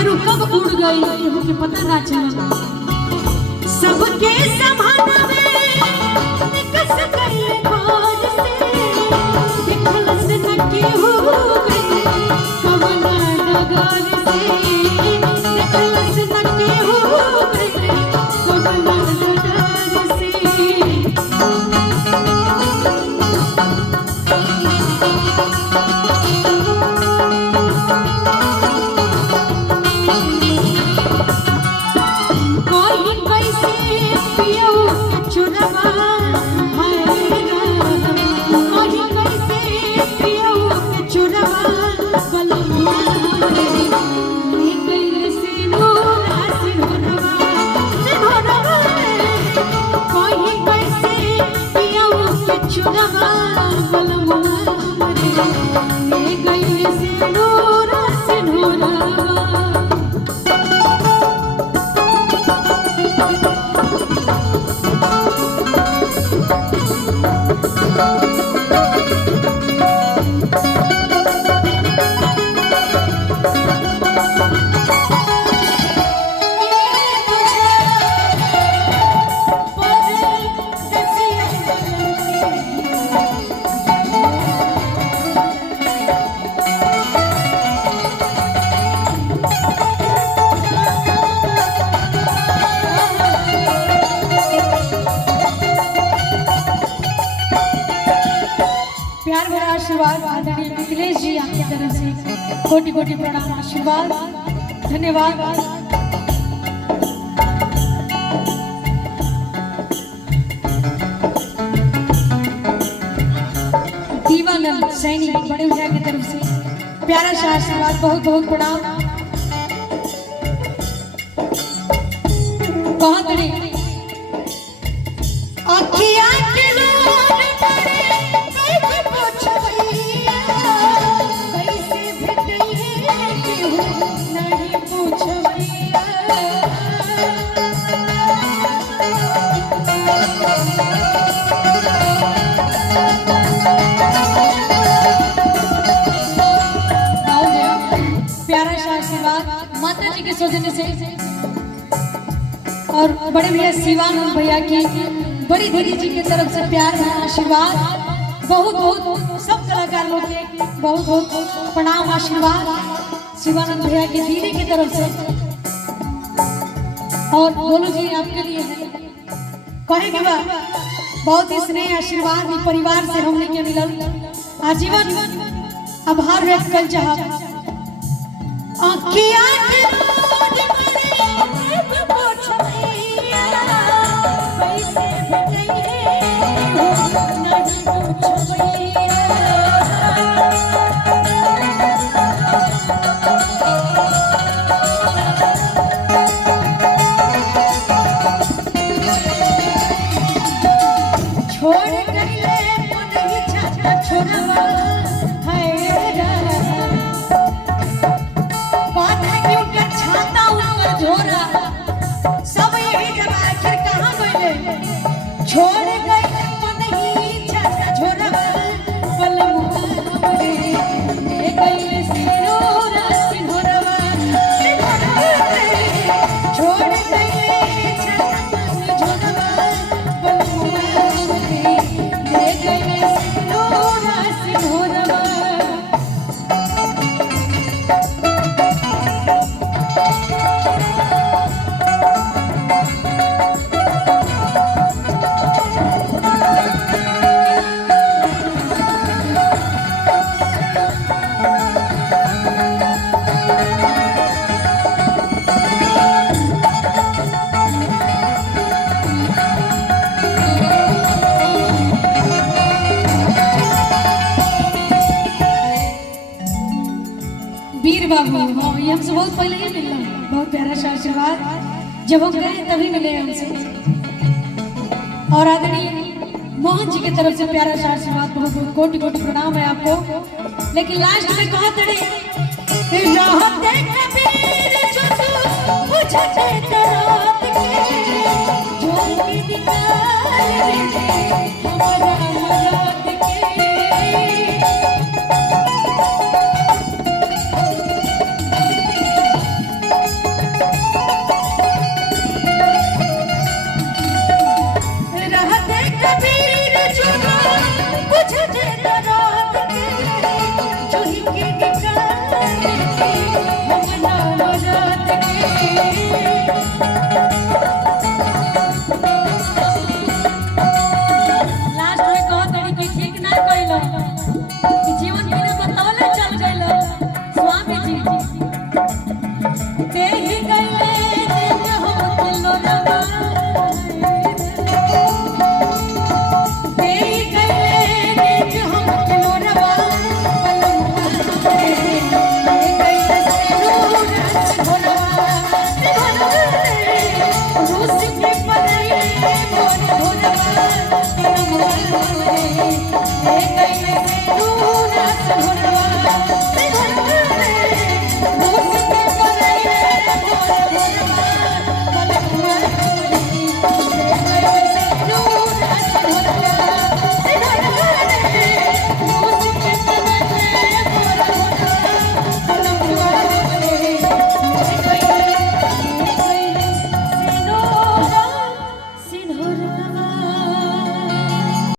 फिर कब उड़ गई केहू के पता ना चला। सबके समानवे कस गई खोज से दिखलस न केहू गई कवना डगर से दिखलस न केहू गई कवना डगर से। प्यार भरा आशीर्वाद आदरणीय मिथिलेश जी आपकी तरफ से कोटि कोटि प्रणाम आशीर्वाद धन्यवाद। दीवानंद सैनी बड़े भैया की तरफ से प्यारा सा आशीर्वाद बहुत बहुत प्रणाम। बहुत प्यारा सा आशीर्वाद माता जी के सौजन्य से और बड़े भैया शिवानंद भैया की बड़ी दीदी जी की तरफ से प्यार है आशीर्वाद बहुत बहुत सब कलाकार लोग के बहुत बहुत प्रणाम आशीर्वाद शिवानंद भैया की दीदी की तरफ से। और बोलो जी आपके लिए है कहेंगे बहुत ही स्नेह आशीर्वाद परिवार से हमने के मिलल आजीवन आभार व्यक्त कर चाह। बाबू हाँ ये हमसे बहुत पहले ही मिलना बहुत प्यारा सा आशीर्वाद जब हम गए तभी मिले हमसे। और आदरणीय मोहन जी की तरफ से प्यारा सा आशीर्वाद बहुत बहुत कोटि कोटि प्रणाम है आपको। लेकिन लास्ट में कहा तड़े एक